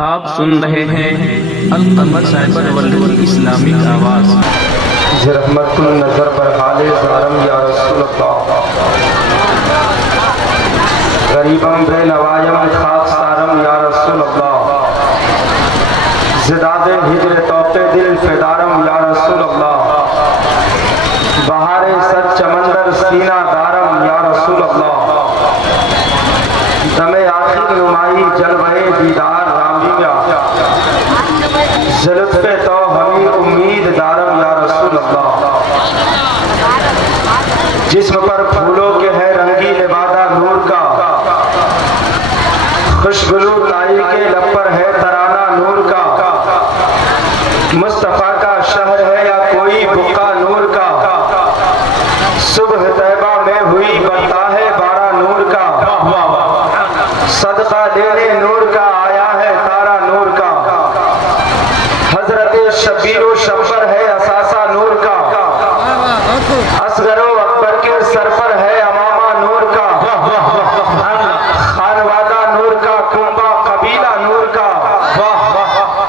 आप सुन रहे हैं अल-कमर साइबर वर्ल्ड की इस्लामिक आवाज़। रहमतुल नज़र पर हाले ज़ारम या रसूल अल्लाह, गरीबम बेनवायम खाक सारम या रसूल अल्लाह, ज़िदादे हिजर तौक़े दिल फ़िदारम या रसूल अल्लाह, बहारे सर चमंदर सीना दारम या रसूल अल्लाह, दमे आखिर नुमाई जलवे दीदार रामिया, ज़ुल्फ़े तो हमी उम्मीद दारम या रसूल अल्लाह, जिस्म पर फूलों के है रंगी लिबादा नूर का, खुशबू लाई के लब पर है तराना नूर का, मुस्तफ़ा का शहर है या कोई बुक्का नूर का, सुबह तैबा में हुई बढ़ता है बारा नूर का, सदका देने नूर का आया है तारा नूर का, हजरत शबीर व शब्बर है असासा नूर का, असगर व अकबर के सर पर है अमामा नूर का, खानवादा नूर का, कुंबा कबीला नूर का,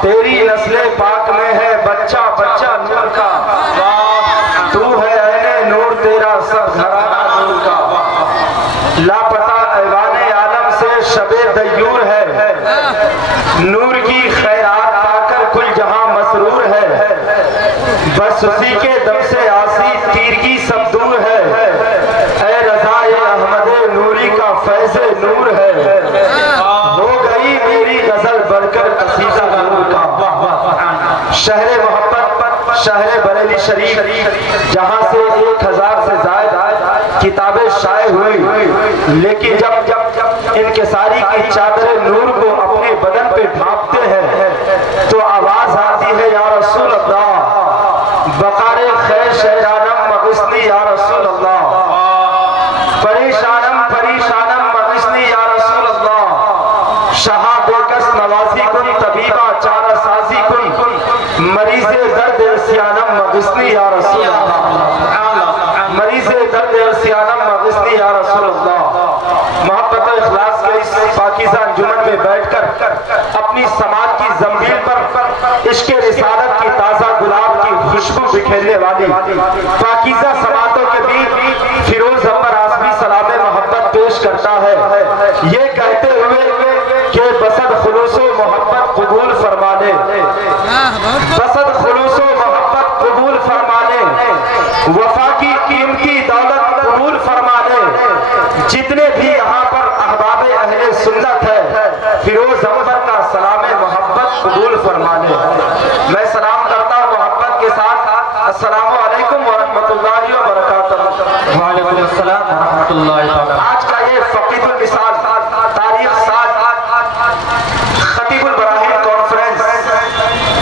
तेरी नस्ले पाक में है बच्चा बच्चा नूर का, तू है ऐने नूर तेरा सब घराना नूर का, लापता ऐवाने आलम से शबे दयूर है, नूर की खैरात पाकर कुल जहां मसरूर है, बस उसी के दम से आसी तीरगी सब दूर है, ऐ रज़ाए अहमद नूरी का फैज़े नूर है, हो गई मेरी गजल बढ़कर कसीदा नूर का। शहरे मोहब्बत शहरे बरेली शरीफ, जहां से 1000 से ज़ायद किताबें शाये हुई, लेकिन जब इनके सारी की चादर नूर को अपने बदन पे ढांपते हैं तो आवाज आती है या रसूल अल्लाह, बकारे खैर शहरानम मगसनी या रसूल अल्लाह, परेशानम परेशानम मगसनी या रसूल अल्लाह, शहा बेकस नवाजी कुन तबीबा चारा साजी कुन, मरीज़े दर्द सियानम मगसनी या रसूल अल्लाह, मरीज़े दर्द सियानम मगसनी या रसूल अल्लाह। मोहब्बत और इखलास के इस पाकीज़ा अंजुमन में बैठकर अपनी समाज की ज़मीन पर इश्क़ रिसालत की ताज़ा गुलाब की खुशबू बिखेरने वाली पाकीज़ा समातों के बीच फिरोज अमर आसमी सलाम मोहब्बत पेश करता है, ये कहते हुए कि बसद खुलूसो मोहब्बत कबूल फरमा ले, बसद खुलूसो मोहब्बत कबूल फरमा ले, वफा की कीमती दौलत कबूल फरमा ले, जितने भी यहाँ पर अहबाब अहले सुन्नत है फिरोज अमर का सलाम मोहब्बत कबूल फरमा ले। मैं सलाम करता हूँ मोहब्बत के साथ, अस्सलामु अलैकुम व रहमतुल्लाहि व बरकातहू। वालेकुम अस्सलाम व रहमतुल्लाहि। आज का ये फकीहुल मिसाल तारीख 7 खतीबुल बराहीन कॉन्फ्रेंस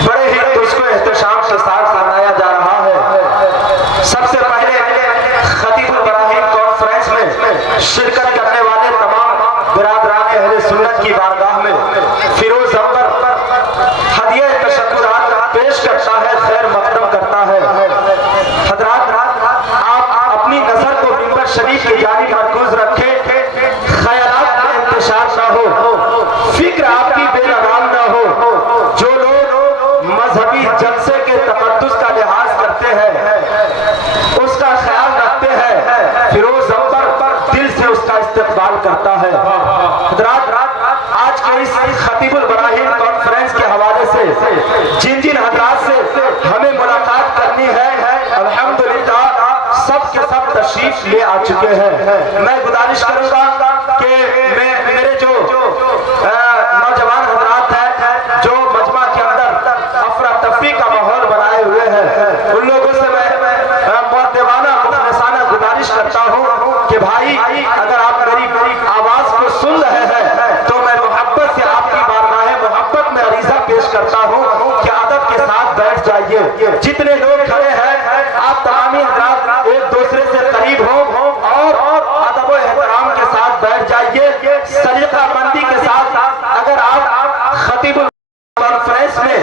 बड़े ही दुरुस्त एहतशाम के साथ मनाया जा रहा है। सबसे पहले खतीबुल बराहीन कॉन्फ्रेंस में शिरकत करने वाले तमाम बिरादरान अहले सुन्नत की बारगाह में फिरोज अमर हदिया तशक्कुरात पेश करता है, खैर मकदम करता है। हजरात, आप अपनी नजर को मिंबर शरीफ की जानिब मरकूज रखें, ख्यालात का इंतशार ना हो, फिक्र आपकी बेलगाम ना हो। जो लोग मजहबी जलसे के तकद्दुस का लिहाज करते हैं, उसका ख्याल रखते हैं, फिरोज अमर पर दिल से उसका इस्तेकबाल करता है। हजरात, आज के इस खतीबुल बराहीन कॉन्फ्रेंस के हवाले से जिन जिन हजरात से हमें मुलाकात करनी है, अल्हम्दुलिल्लाह सब के सब तशरीफ ले आ चुके हैं। मैं गुजारिश करूंगा कि मेरे जो नौजवान हजरात हैं जो मजमा के अंदर अफरा तफरी का माहौल बनाए हुए हैं, उन लोगों से मैं मुअद्दिबाना मुखलिसाना गुजारिश करता हूँ कि भाई अगर आप मेरी आवाज को सुन रहे हैं तो मैं मोहब्बत से आपकी बारगाहे मोहब्बत में अरीजा पेश करता हूँ कि अदब के साथ बैठ जाइए। जितने लोग खड़े हैं आप तमामी हजरात एक दूसरे से करीब हो और अदब व एहतराम के साथ बैठ जाइए, सलीकामंदी के साथ। अगर आप खतीबुल कॉन्फ्रेंस में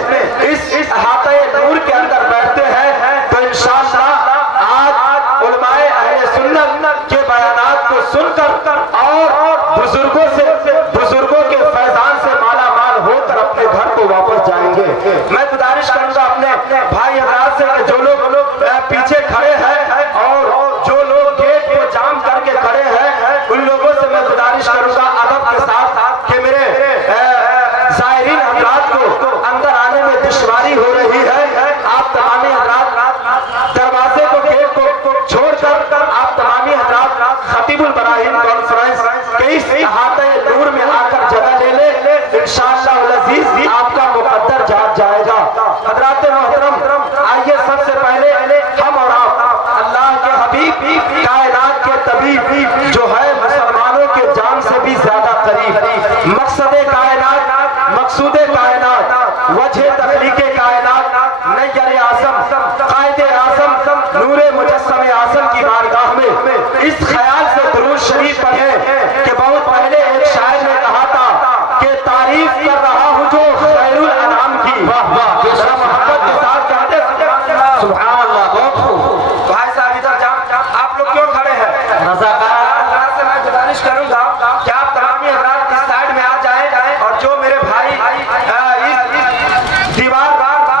इस अहाते नूर के अंदर बैठते हैं तो इंशाअल्लाह आज उलमाए अहले सुन्नत के बयानात को सुनकर और बुजुर्गों के फैजान से माला माल होकर अपने घर खतीबुल बराहीन कॉन्फ्रेंस के इस अहाते नूर में आकर जगह ले ले, इंशाअल्लाह अल अजीज आपका मुकद्दर जाग जाएगा। हजरात मोहतरम, आइए सबसे पहले हम और आप अल्लाह के हबीब कायनात के तबीब जो है मुसलमानों के जान से भी ज्यादा करीब, मकसद कायनात, मकसूद कायनात, वजह तखलीके कायनात, नैयर आज़म, कायदे आज़म, नूरे मुजस्सम आज़म की बारगाह में इस ख्याल से दुरूद शरीफ पढ़े कि बहुत पहले एक शायर ने कहा था कि तारीफ कर रहा हूँ जो खैरुल अनाम की। जरा मोहब्बत के साथ कहते सुभान अल्लाह। बहुत खूब भाई साहब, इधर जाओ, आप लोग क्यों खड़े हैं? रज़ाकार से मैं गुजारिश करूंगा कि आप तमामी हज़रात इस साइड में आ जाएं और जो मेरे भाई इस दीवार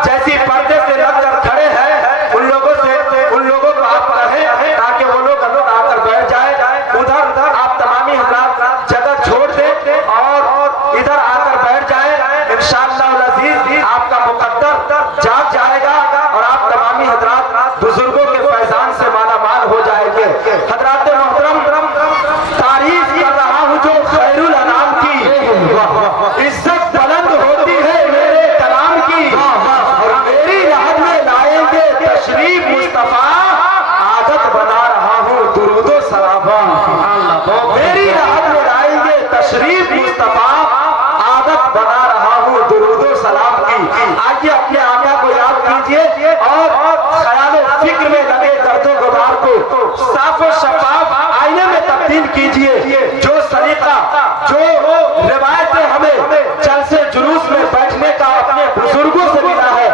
जैसी पर्दे से लग कर खड़े हैं उन लोगों को आप कहें ताकि वो लोग आकर बैठ जाए। उधर आप तमामी हज़रात जगह छोड़ दें और इधर आकर बैठ जाए। इंशाअल्लाह अल अजीज आपका मुकद्दर जाग जाएगा और आप तमामी हज़रात बुजुर्गों के फैजान से मालामाल हो जाएंगे। हज़रात मोहतरम, तारीफ कर रहा हूँ जो खैरुल अनाम की, इज्जत बुलंद होती है मेरे कलाम की, और मेरी लहद में लाएंगे तशरीफ मुस्तफा, आदत बना रहा हूँ दुरूदो सलावा। मेरी लहद में लाएंगे तशरीफ मुस्तफा, आदत बना रहा हूँ दुरूदो सलाम की। आइए अपने आका को याद कीजिए और ख्याल फिक्र में लगे दर्दो गुबार को साफ और शफाफ आईने में तब्दील कीजिए। जो सलीका, जो रिवायतें हमें जलसे जुलूस में बैठने का अपने बुजुर्गों से मिला है,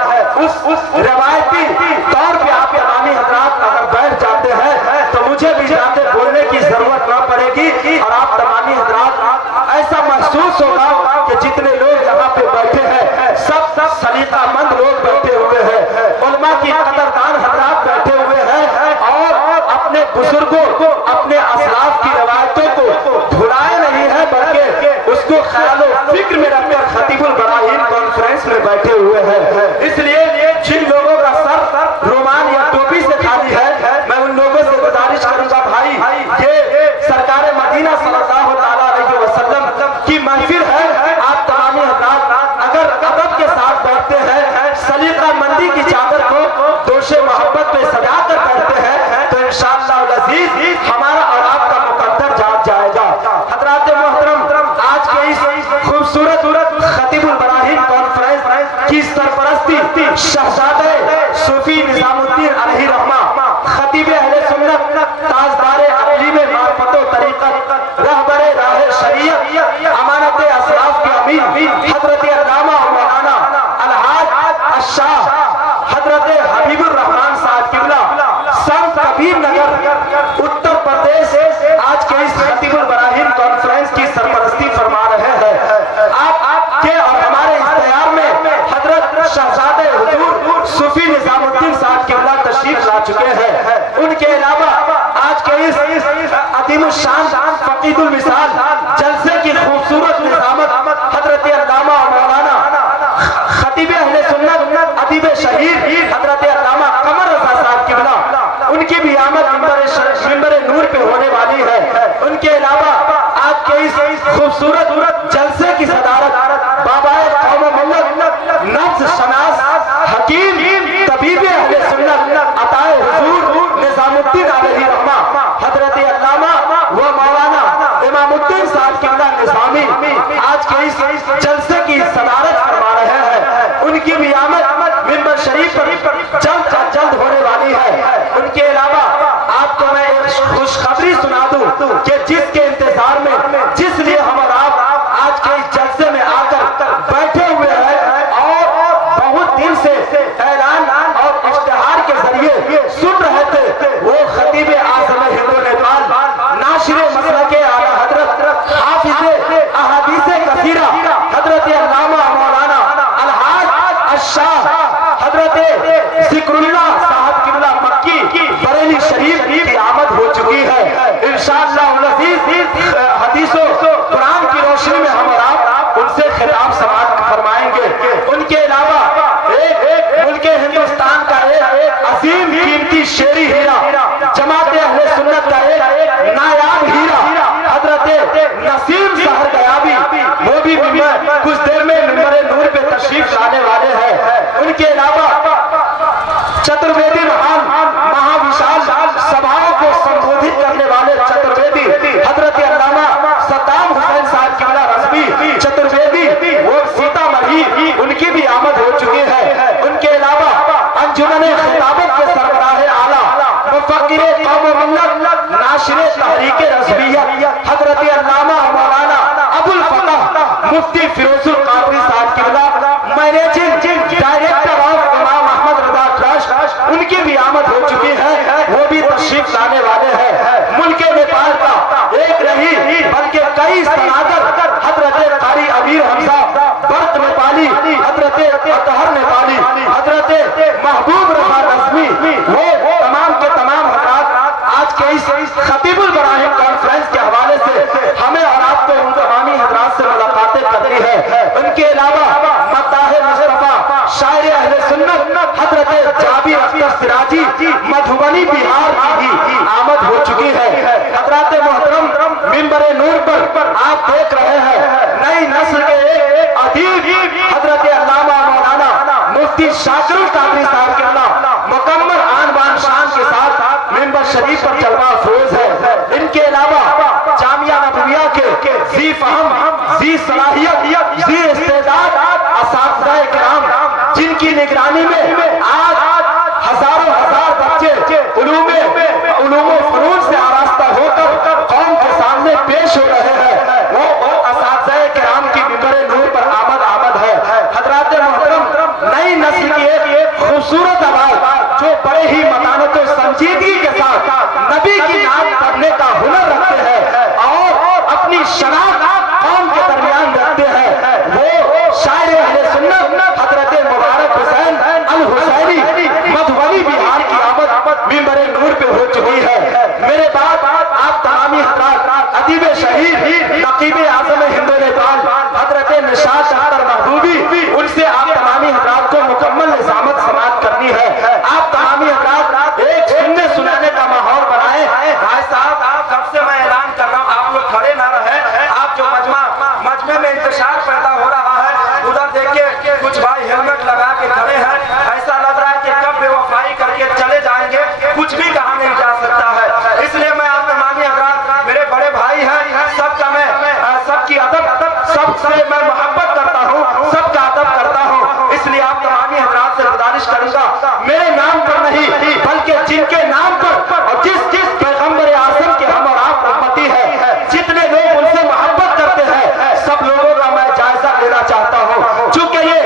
उस रिवायती तौर पे आप तमामी हज़रात अगर बैठ जाते हैं तो मुझे भी जाते बोलने की जरूरत न पड़ेगी और आप तमामी हज़रात ऐसा महसूस होगा कि जितने लोग यहाँ पे बैठे हैं सब सलीकामंद लोग बैठे हुए हैं, उलमा की कदरदान हज़रात बैठे हुए हैं और अपने बुजुर्गों, अपने असलाफ की रवायतों को भुलाए नहीं है बल्कि उसको ख्याल फिक्र में रखकर खतीबुल बराहीन कॉन्फ्रेंस में बैठे हुए हैं। इसलिए जिन लोगों का सर रुमाल या टोपी से खाली है, मैं उन लोगों से गुजारिश करूंगा भाई, ये सरकार मदीना सल्लल्लाहु अलैहि वसल्लम की महफिल है। आप तमामी हज़रात अगर अदब के साथ बैठते हैं, सलीका मंदी की चादर को दोषे मोहब्बत पे सजा कर बैठते हैं तो इंशाअल्लाह अल अजीज हमारा और आपका मुकद्दर जाग जाएगा। हज़रात मोहतरम, आज के इस खूबसूरत खतीबुल बराहीन कॉन्फ्रेंस की सरपरस्ती शहजादे सूफी निजामुद्दीन अलैहि रहमा, खतीब अहले सुन्नत, ताजदारे अक़लीम मारिफतो तरीक़त, रहबरे राह शरीयत, अमानत असलाफ के अमीन हज़रत अल्लामा मौलाना अलहाज अशाह हज़रत हबीबुर रहमान साहब किबला संत कबीर नगर उत्तर प्रदेश आज के इस खतीबुल बराहीन कॉन्फ्रेंस की सरपरस्ती फरमा रहे हैं। आपके और हमारे इख्तियार में हज़रत शहजादे हुजूर सूफी निजामुद्दीन साहब किबला तशरीफ ला चुके हैं। उनके अलावा आज के इस अदीमुल शान फकीदुल मिसाल जलसे की खूबसूरत निजामत हज़रत अल्लामा मौलाना खतीब अहले सुन्नत अदीब शहीद हज़रत अल्लामा कमर रज़ा साहब किबला, उनकी भी आमद मिंबर नूर पे होने वाली है। उनके अलावा आज के इस खूबसूरत जलसे की सदारत बाबाए कौम मिल्लत नफ्स शनास हकीम तबीब अहले सुन्नत अताए हुजूर निजामुद्दीन अलैहि रहमा हज़रत अल्लामा व मौलाना इमामुद्दीन साहब किबला निज़ामी आज के इस जलसे की सदारत फरमा रहे हैं। उनकी भी आमद मिंबर शरीफ पर जल्द होने वाली है। उनके अलावा आपको मैं एक खुशखबरी सुना दूं कि जिसके इंतजार में, जिस लिए हम और आप आज के इस जलसे में आकर बैठे हुए हैं और बहुत दिन से ऐलान और इश्तिहार के जरिए सुन रहे थे, वो खतीब आज़म हिंदू नेपाल नाशिरे मसलके आला हज़रत हाफिज़े अहादीसे कसीरा हज़रत अल्लामा मौलाना अलहाज अशाह हज़रत ज़िक्रुल्लाह साहब किबला मक्की बरेली शरीफ की आमद हो चुकी है। इंशाअल्लाह अल अज़ीज़ मुफ्ती फिरोजुल कादरी साहब किबला, मैनेजिंग डायरेक्टर ऑफ इमाम अहमद रजा ट्रस्ट, उनकी भी आमद हो चुकी है, वो भी तशरीफ लाने वाले हैं। मुल्क नेपाल का एक नहीं बल्कि कई सनातन हजरत कारी अमीर हमजा बर्क नेपाली, हजरत अतहर नेपाली, हजरत महबूब रफा नज़मी, वो तमाम के तमाम हजरात आज के इस खतीबुल बराहिम कॉन्फ्रेंस के हवाले से हमें और आपको उन तमामी हजरात से मुलाकातें करनी है। उनके अलावा मद्दाह मुस्तफा शायर अहले सुन्नत हजरत जाबिर अख्तर सिराजी मधुबनी बिहार की भी आमद हो चुकी है। हजरात मोहतरम मिंबर नूर पर आप देख रहे हैं नई नस्ल के अदीब हजरत अल्लामा मौलाना मुफ्ती शाकिरुल कादरी साहब किबला मुकम्मल आन बान शान के साथ मिंबर शरीफ पर जलवा अफरोज है। इनके अलावा जामिया नबविया के जी फहम, जी सलाहियत, जी इस्तेदाद असातिज़ाए किराम, जिनकी निगरानी में आज हजारों हजार बच्चे उलूम फनून से आरास्ता होकर कौम के सामने पेश हो रहे हैं, वो असातिज़ाए किराम की मिंबर नूर पर आमद है। हजरात मोहतरम नई नस्ल की एक खूबसूरत आवाज जो बड़े ही मतानत और संजीदगी के साथ नबी की नाम पढ़ने का हुनर रखते हैं और अपनी शनाख्त कौम के दरमियान रखते हैं, वो शायर अहले सुन्नत हजरत मुबारक हुसैन अल हुसैनी मधुबनी बिहार की आमद मिंबर नूर पे हो चुकी है। मेरे बाद आप तमामी हजरात अदीब शहीद नकीब आज़म हिंदो नेपाल हजरत निशात अख्तर महबूबी, उनसे आप तमामी हजरात को मुकम्मल निज़ामत समाअत करनी है। आप तमामी हजरात एक सुनने सुनाने का माहौल बनाए। भाई साहब कब से मैं ऐलान कर रहा हूँ, आप लोग खड़े ना रहे, आप जो मजमे में इंतशार पैदा हो रहा है, उधर देखिए कुछ भाई हेलमेट लगा के खड़े हैं, ऐसा लग रहा है कि कब बेवफाई करके चले जाएंगे, कुछ भी कहा नहीं जा सकता है। इसलिए मैं आप तमामी हजरात मेरे बड़े भाई हैं, सबका मैं सबकी अदब सबसे मैं मोहब्बत करता हूँ, सबका अदब करता हूँ। इसलिए आप तमामी हजरात से गुजारिश करूंगा, मेरे नाम पर नहीं बल्कि जिनके नाम पर और जिस पैगंबर आज़म के हम और आप उम्मती है, जितने लोग उनसे मोहब्बत करते हैं, सब लोगों का मैं जायजा लेना चाहता हूँ। चूंकि ये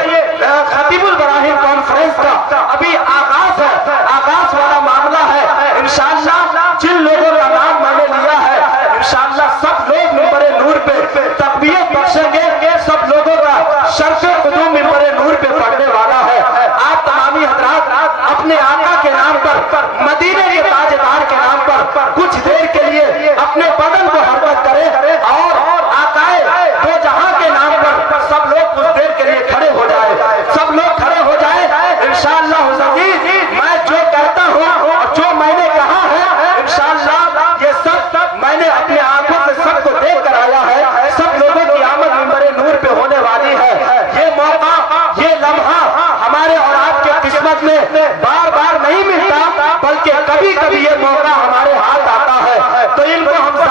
खतीबुल बराहिम कॉन्फ्रेंस का अभी आगाज वाला मामला है, इंशाअल्लाह जिन लोगों का नाम मैंने लिया है, इंशाअल्लाह सब लोग मिंबर नूर पे तकबीरत बख्शेंगे, सब लोगों का शर्फ़े क़ुदूम मिंबर नूर पे पड़ने वाला है। आप तमामी हजरात अपने आका के नाम पर, मदीने के ताजदार के नाम पर कुछ देर के लिए अपने बदन को हरकत करें और आकाए दो जहां के नाम पर सब लोग कुछ देर के लिए खड़े हो जाए, सब लोग खड़े हो जाए। इंशाअल्लाह मैं जो कहता हूँ और जो मैंने कहा है, इंशाअल्लाह ये सब मैंने अपने आंखों से सबको देख कर आया है। सब लोगों की आमद मिंबर नूर पे होने वाली है। ये मौका, ये लम्हा हमारे और आपके किस्मत में बार बार नहीं मिलता, बल्कि कभी कभी ये मौका हमारे हाथ आता है, तो इनको हम